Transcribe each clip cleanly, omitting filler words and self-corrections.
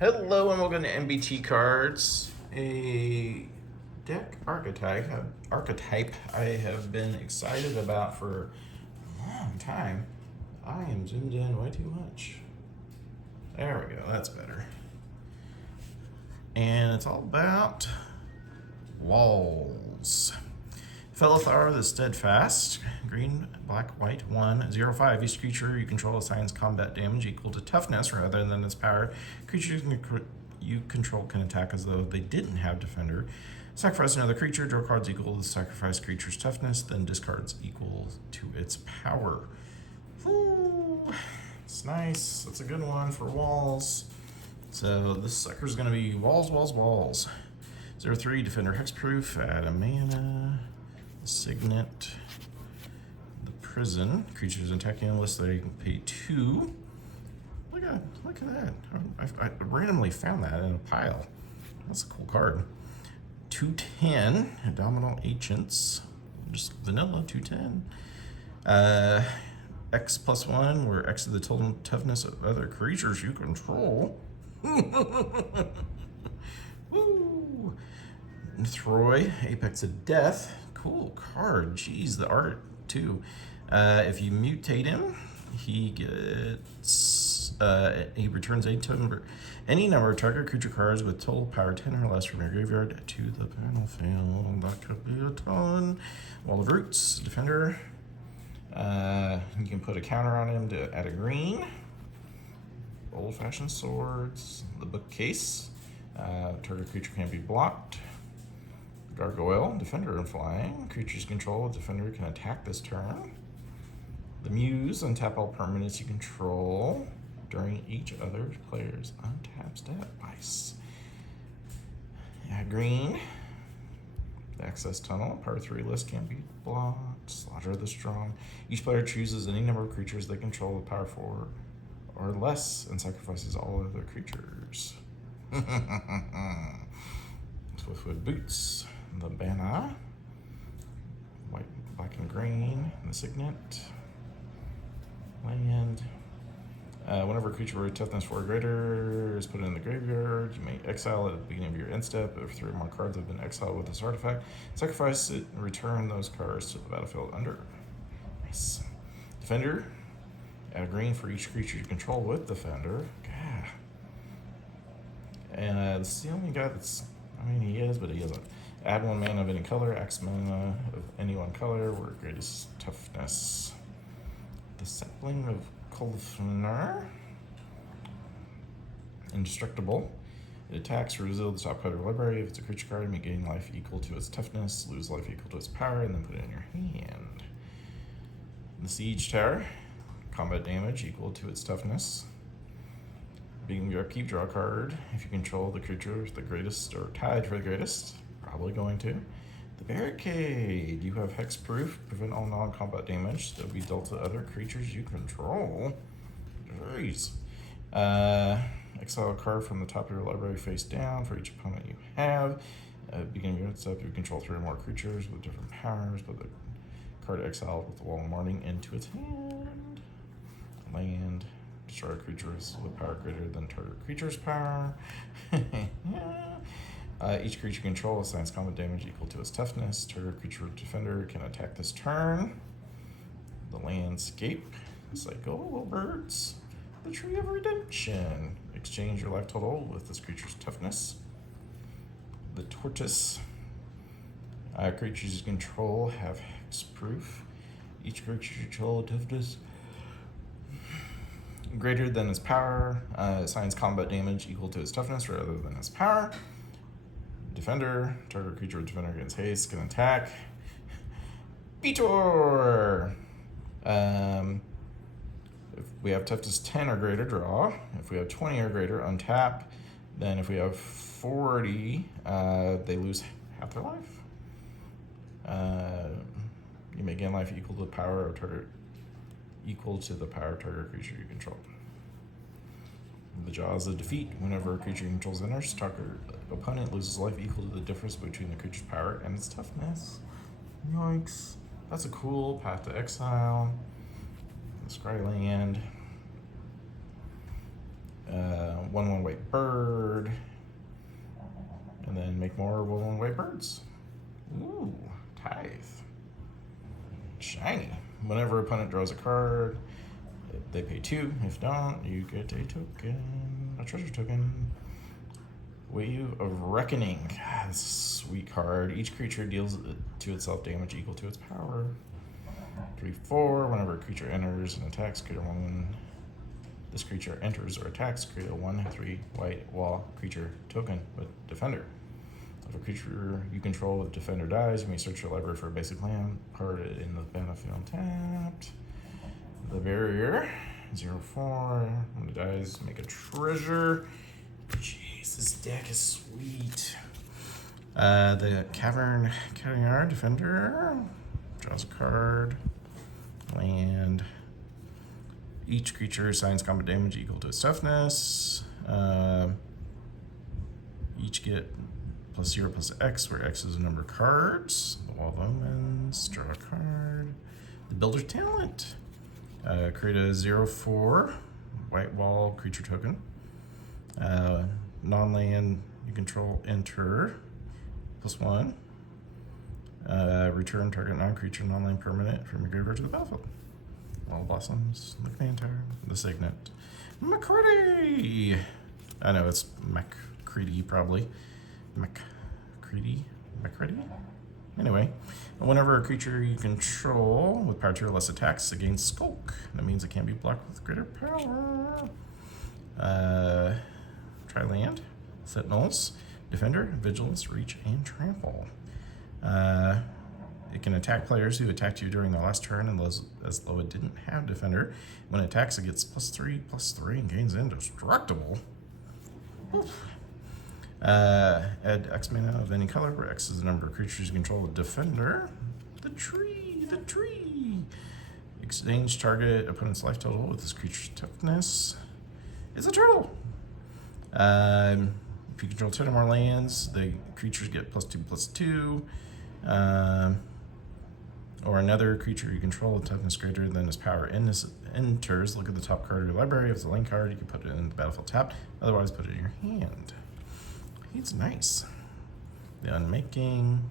Hello and welcome to MBT Cards, a deck archetype I have been excited about for a long time. I am zoomed in way too much. There we go, that's better. And it's all about walls. Felithar the Steadfast, green, black, white, 1/0/5. Each creature you control assigns combat damage equal to toughness rather than its power. Creatures you control can attack as though they didn't have defender. Sacrifice another creature, draw cards equal to the sacrificed creature's toughness, then discards equal to its power. Ooh, it's nice. That's a good one for walls. So this sucker's gonna be walls. 0/3, defender hexproof, add a mana. Signet, the prison. Creatures attacking unless they can pay 2. Look at that. I randomly found that in a pile. That's a cool card. 2/10, Abdominal Ancients. Just vanilla 2/10. X+1, where X is the total toughness of other creatures you control. Woo! Throy, Apex of Death. Cool card. Jeez, the art too. If you mutate him, he gets he returns any number of target creature cards with total power 10 or less from your graveyard to the battlefield. That could be a ton. Wall of Roots, Defender. You can put a counter on him to add a green. Old-fashioned swords. The bookcase. Target creature can be blocked. Gargoyle, Defender and flying. Creatures control, Defender can attack this turn. The Muse, untap all permanents you control during each other player's untap step. Nice. Yeah, green. The Access Tunnel, Power 3 list can't be blocked. Slaughter the Strong. Each player chooses any number of creatures they control with Power 4 or less and sacrifices all other creatures. Swiftwood Boots. The Banner, white, black, and green, and the Signet, land. Whenever a creature with toughness 4 or greater is put in the graveyard, you may exile it at the beginning of your end step. If 3 or more cards have been exiled with this artifact, sacrifice it and return those cards to the battlefield under. Nice. Defender, add a green for each creature you control with Defender. God. And this is the only guy that's, he is, but he isn't. Add 1 mana of any color, X mana of any one color, where greatest toughness. The Sapling of Kolfnar. Indestructible. It attacks, reveal the top card of your library. If it's a creature card, you may gain life equal to its toughness, lose life equal to its power, and then put it in your hand. The Siege Tower. Combat damage equal to its toughness. Being your upkeep, draw a card. If you control the creature with the greatest or tied for the greatest, probably going to. The Barricade. You have hexproof. Prevent all non-combat damage that will be dealt to other creatures you control. Jeez. Exile a card from the top of your library face down for each opponent you have. Beginning of your step, you control 3 or more creatures with different powers. Put the card exiled with the Wall of Mourning into its hand. Land. Destroy creatures with power greater than target creature's power. Each creature you control assigns combat damage equal to its toughness. Target creature defender can attack this turn. The Landscape. Psycho Birds. The Tree of Redemption. Exchange your life total with this creature's toughness. The Tortoise. Creatures you control have hexproof. Each creature you control toughness greater than its power, assigns combat damage equal to its toughness rather than its power. Defender, target creature with defender against haste can attack. Beator! If we have toughness 10 or greater, draw. If we have 20 or greater, untap. Then if we have 40, they lose half their life. You may gain life equal to the power of target creature you control. The Jaws of Defeat. Whenever a creature you control enters, target opponent loses life equal to the difference between the creature's power and its toughness. Yikes. That's a cool Path to Exile. The Scryland. 1/1 white bird. more wool and white birds. Ooh, Tithe. Shiny. Whenever opponent draws a card, they pay 2. If not, you get a token, a treasure token. Wave of Reckoning. Sweet card. Each creature deals to itself damage equal to its power. 3/4. Whenever a creature enters and attacks, create a 1. This creature enters or attacks, create a 1/3 white wall creature token with Defender. If a creature you control with Defender dies, you may search your library for a basic land card in the battlefield tapped. The Barrier. 0/4. When it dies, make a treasure. Jeez, this deck is sweet. The Cavern Caviar Defender draws a card. Land. Each creature assigns combat damage equal to its toughness. Each get +0/+X, where X is a number of cards. The Wall of Omens, draw a card. The Builder's Talent. Create a 0/4 white wall creature token. Non-land you control, enter. +1. Return target non-creature non-land permanent from your graveyard to the battlefield. Wall Blossoms, McMantyre, the Signet. McCready! I know it's McCready probably. McCready? Anyway, whenever a creature you control with power 2 or less attacks, it gains Skulk. That means it can't be blocked with greater power. Try land, Sentinels, Defender, Vigilance, Reach, and Trample. It can attack players who attacked you during their last turn, and as though it didn't have Defender. When it attacks, it gets +3/+3 and gains Indestructible. Oof. Add X mana of any color, where X is the number of creatures you control with Defender. The tree. Exchange target opponent's life total with this creature's toughness. It's a turtle. If you control 10 or more lands, the creatures get +2/+2. Or another creature you control with toughness greater than its power enters. Look at the top card of your library. If it's a land card, you can put it in the battlefield tapped. Otherwise, put it in your hand. He's nice. The Unmaking.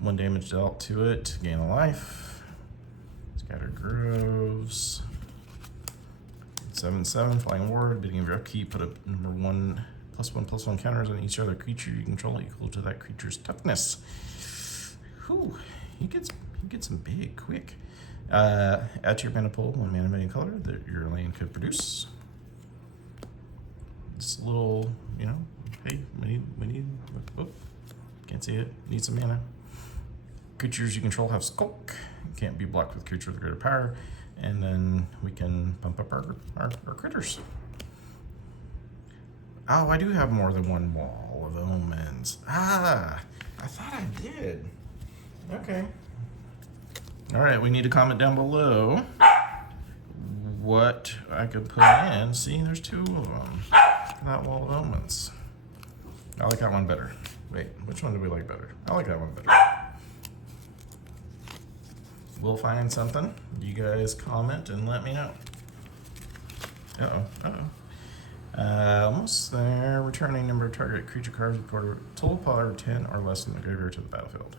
1 damage dealt to it. Gain a life. Scattered Groves. 7/7. Flying Ward. Bidding of your upkeep. Put a number 1 +1/+1 counters on each other creature you control equal to that creature's toughness. Whew. He gets them big quick. Add to your mana pool 1 mana of any color that your lane could produce. It's a little, hey, we need, can't see it, need some mana. Creatures you control have Skulk, can't be blocked with creatures with greater power, and then we can pump up our critters. Oh, I do have more than 1 Wall of Omens. I thought I did. Okay. All right, we need to comment down below what I could put in. See, there's 2 of them. That Wall of Omens. I like that one better. Wait, which one do we like better? I like that one better. We'll find something. You guys comment and let me know. Almost there. Returning number of target creature cards with total power 10 or less in the graveyard to the battlefield.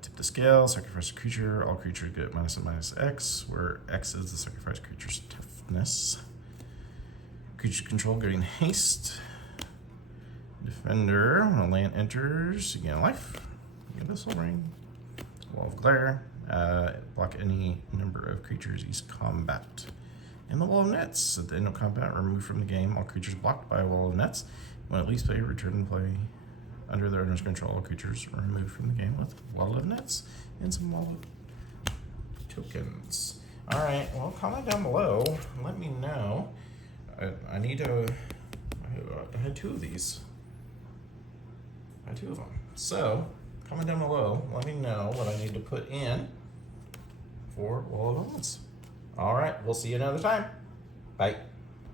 Tip the scale, sacrifice a creature. All creatures get -X, where X is the sacrificed creature's toughness. Creature control getting haste. Defender, when a land enters, you gain a life. You get Abyssal Ring. Wall of Glare. Block any number of creatures each combat. And the Wall of Nets. At the end of combat, remove from the game all creatures blocked by a Wall of Nets. When at least play, return and play under their owner's control. All creatures are removed from the game with Wall of Nets and some Wall of tokens. Alright, well, comment down below. Let me know. I need to... I had 2 of these. I had 2 of them. So, comment down below. Let me know what I need to put in for Wall of Omens. Alright, we'll see you another time. Bye.